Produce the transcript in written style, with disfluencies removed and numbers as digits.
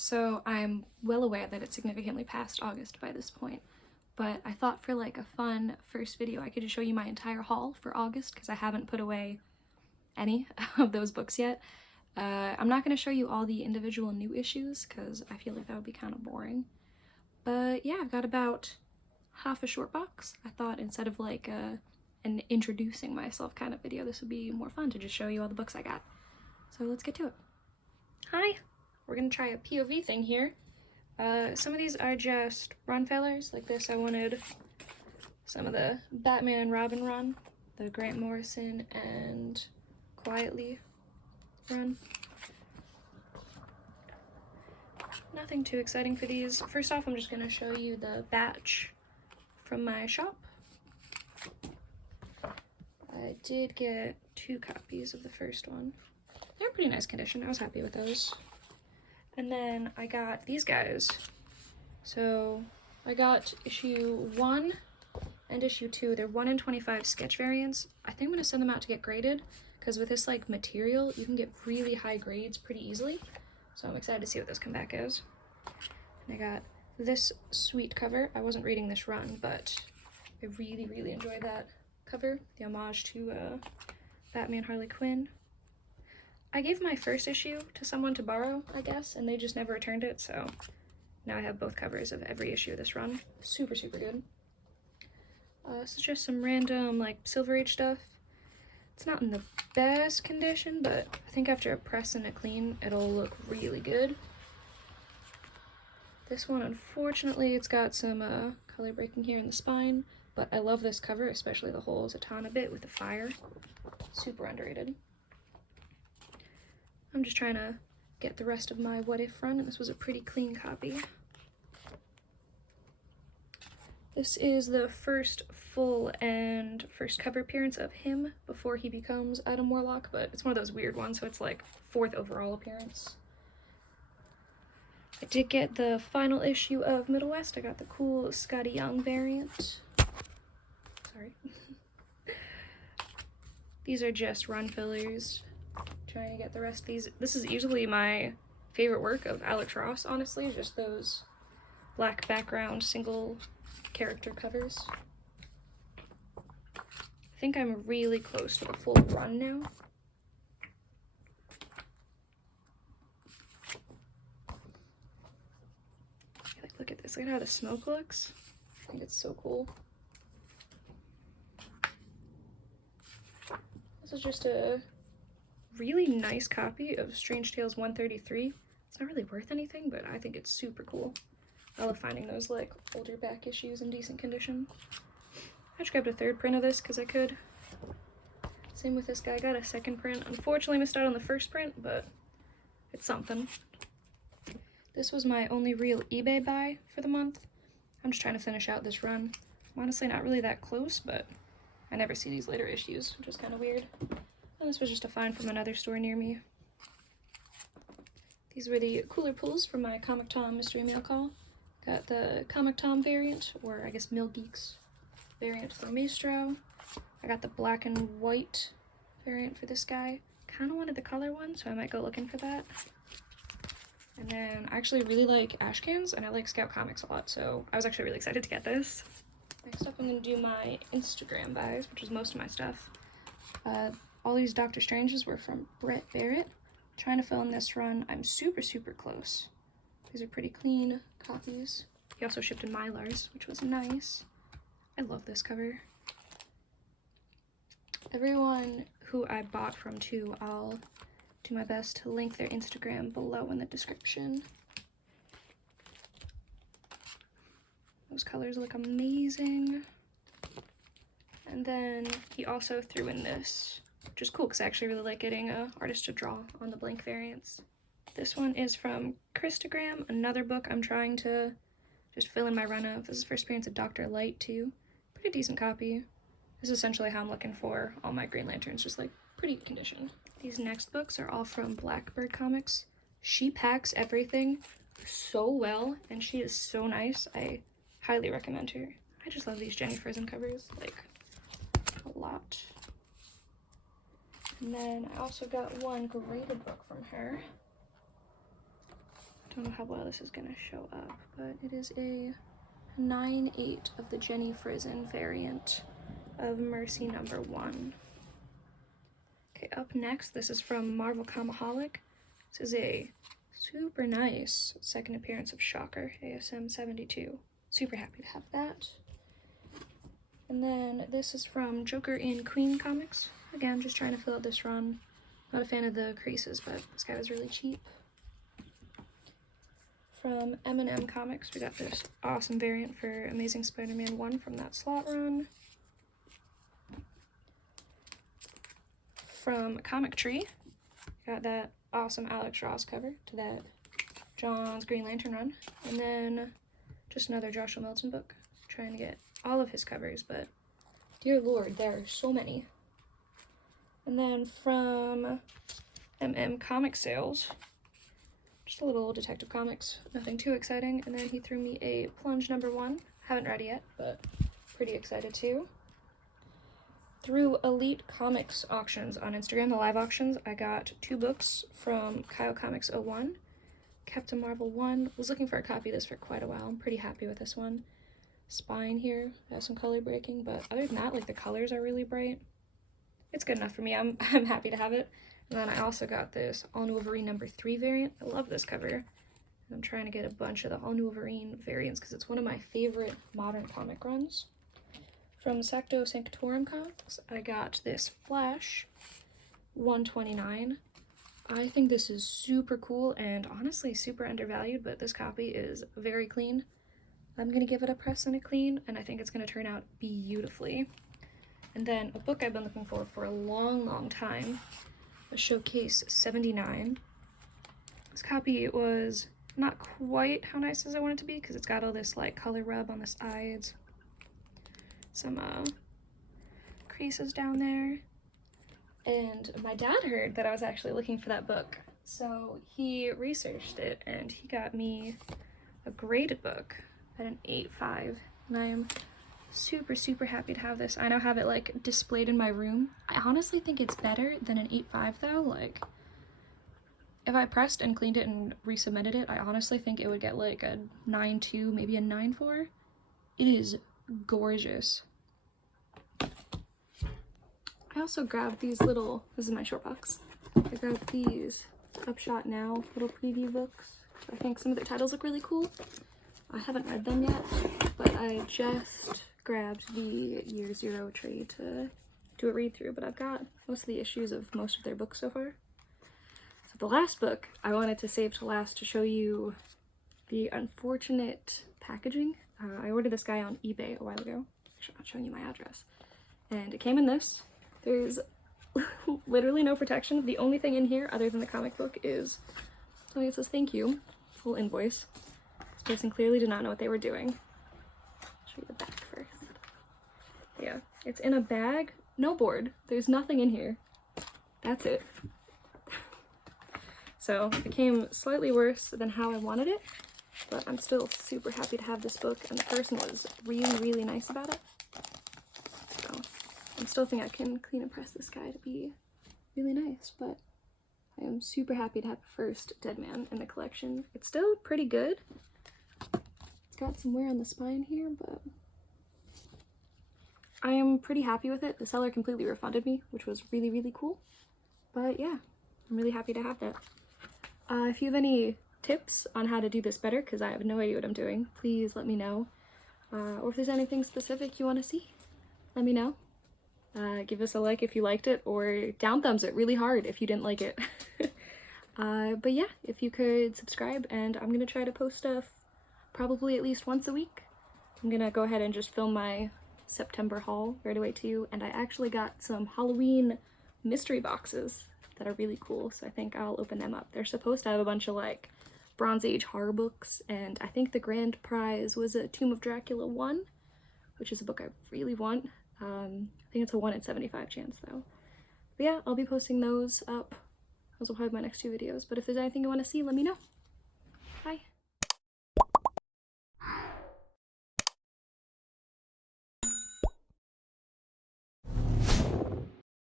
So I'm well aware that it's significantly past August by this point, but I thought for like a fun first video I could just show you my entire haul for August because I haven't put away any of those books yet. I'm not going to show you all the individual new issues because I feel like that would be kind of boring. But yeah, I've got about half a short box. I thought instead of like an introducing myself kind of video, this would be more fun to just show you all the books I got. So let's get to it. Hi! We're gonna try a POV thing here. Some of these are just run fillers, like this. I wanted some of the Batman and Robin run, the Grant Morrison and Quietly run. Nothing too exciting for these. First off, I'm just gonna show you the batch from my shop. I did get 2 copies of the first one. They're in pretty nice condition. I was happy with those. And then I got these guys. So I got issue 1 and issue 2. They're 1 in 25 sketch variants. I think I'm gonna send them out to get graded because with this like material, you can get really high grades pretty easily. So I'm excited to see what those come back as. And I got this sweet cover. I wasn't reading this run, but I really, really enjoyed that cover. The homage to Batman Harley Quinn. I gave my first issue to someone to borrow, I guess, and they just never returned it, so now I have both covers of every issue of this run. Super, super good. This is just some random, like, Silver Age stuff. It's not in the best condition, but I think after a press and a clean, it'll look really good. This one, unfortunately, it's got some color breaking here in the spine, but I love this cover, especially the whole Zatanna bit with the fire. Super underrated. I'm just trying to get the rest of my What If run, and this was a pretty clean copy. This is the first full and first cover appearance of him before he becomes Adam Warlock, but it's one of those weird ones, so it's like 4th overall appearance. I did get the final issue of Middle West. I got the cool Scotty Young variant. Sorry. These are just run fillers. Trying to get the rest of these. This is easily my favorite work of Alex Ross, honestly, just those black background single character covers. I think I'm really close to the full run now. Like, look at this, look at how the smoke looks. I think it's so cool. This is just a really nice copy of Strange Tales 133. It's not really worth anything, but I think it's super cool. I love finding those like older back issues in decent condition. I just grabbed a 3rd print of this because I could. Same with this guy, I got a 2nd print. Unfortunately missed out on the 1st print, but it's something. This was my only real eBay buy for the month. I'm just trying to finish out this run. I'm honestly not really that close, but I never see these later issues, which is kind of weird. And this was just a find from another store near me. These were the cooler pulls from my ComicTom mystery mail call. Got the ComicTom variant, or I guess Mill Geeks variant for Maestro. I got the black and white variant for this guy. Kind of wanted the color one, so I might go looking for that. And then I actually really like Ashcans, and I like Scout Comics a lot, so I was actually really excited to get this. Next up, I'm going to do my Instagram buys, which is most of my stuff. All these Doctor Stranges were from Brett Barrett. Trying to fill in this run. I'm super, super close. These are pretty clean copies. He also shipped in Mylars, which was nice. I love this cover. Everyone who I bought from too, I'll do my best to link their Instagram below in the description. Those colors look amazing. And then he also threw in this, which is cool because I actually really like getting an artist to draw on the blank variants. This one is from Christogram, another book I'm trying to just fill in my run of. This is first appearance of Dr. Light too. Pretty decent copy. This is essentially how I'm looking for all my Green Lanterns, just like pretty good condition. These next books are all from Blackbird Comics. She packs everything so well, and she is so nice. I highly recommend her. I just love these Jenny Frison covers, like, a lot. And then I also got one graded book from her. Don't know how well this is gonna show up, but it is a 9/8 of the Jenny Frizen variant of Mercy #1. Okay, up next, this is from marvelcomaholic. This is a super nice second appearance of Shocker, ASM 72. Super happy to have that. And then this is from Joker in Queen Comics. Again, just trying to fill out this run. Not a fan of the creases, but this guy was really cheap. From mmcomics, we got this awesome variant for Amazing Spider-Man 1 from that slot run. From Comic Tree, got that awesome Alex Ross cover to that John's Green Lantern run. And then just another Joshua Milton book. Trying to get all of his covers, but dear Lord, there are so many. And then from mmcomicsales, just a little Detective Comics, nothing too exciting. And then he threw me a Plunge #1. Haven't read it yet, but pretty excited too. Through Elite Comics auctions on Instagram, the live auctions, I got 2 books from Kyle Comics 01. Captain Marvel 1. Was looking for a copy of this for quite a while. I'm pretty happy with this one. Spine here has some color breaking, but other than that, like, the colors are really bright. It's good enough for me. I'm happy to have it. And then I also got this All New Wolverine #3 variant. I love this cover. And I'm trying to get a bunch of the All New Wolverine variants because it's one of my favorite modern comic runs. From Sactosanctorumcomics, I got this Flash 129. I think this is super cool and honestly super undervalued, but this copy is very clean. I'm going to give it a press and a clean, and I think it's going to turn out beautifully. And then a book I've been looking for a long time, a Showcase 79. This copy was not quite how nice as I want it to be because it's got all this like color rub on the sides, some creases down there. And my dad heard that I was actually looking for that book, so he researched it and he got me a graded book at an 8.5, and I am super happy to have this. I now have it like displayed in my room. I honestly think it's better than an 8.5 though. Like, if I pressed and cleaned it and resubmitted it, I honestly think it would get like a 9.2, maybe a 9.4. It is gorgeous. I also grabbed these little, this is my short box. I grabbed these Upshot Now little preview books. I think some of their titles look really cool. I haven't read them yet, but I just grabbed the Year Zero trade to do a read through, but I've got most of the issues of most of their books so far. So the last book I wanted to save to last to show you the unfortunate packaging. I ordered this guy on eBay a while ago. Actually, I'm not showing you my address. And it came in this. There's literally no protection. The only thing in here other than the comic book is something that says thank you. Full invoice. This person clearly did not know what they were doing. I'll show you the back first. Yeah, it's in a bag. No board. There's nothing in here. That's it. So it came slightly worse than how I wanted it, but I'm still super happy to have this book, and the person was really nice about it. So I still think I can clean and press this guy to be really nice, but I am super happy to have the first Dead Man in the collection. It's still pretty good. It's got some wear on the spine here, but I am pretty happy with it. The seller completely refunded me, which was really cool. But yeah, I'm really happy to have that. If you have any tips on how to do this better, because I have no idea what I'm doing, please let me know. Or if there's anything specific you want to see, let me know. Give us a like if you liked it, or down thumbs it really hard if you didn't like it. But yeah, if you could subscribe, and I'm gonna try to post stuff probably at least once a week. I'm gonna go ahead and just film my September haul right away too, and I actually got some Halloween mystery boxes that are really cool, so I think I'll open them up. They're supposed to have a bunch of like Bronze Age horror books, and I think the grand prize was a Tomb of Dracula 1, which is a book I really want. I think it's a 1 in 75 chance though. But yeah, I'll be posting those up. Those will probably be my next 2 videos, but if there's anything you want to see, let me know.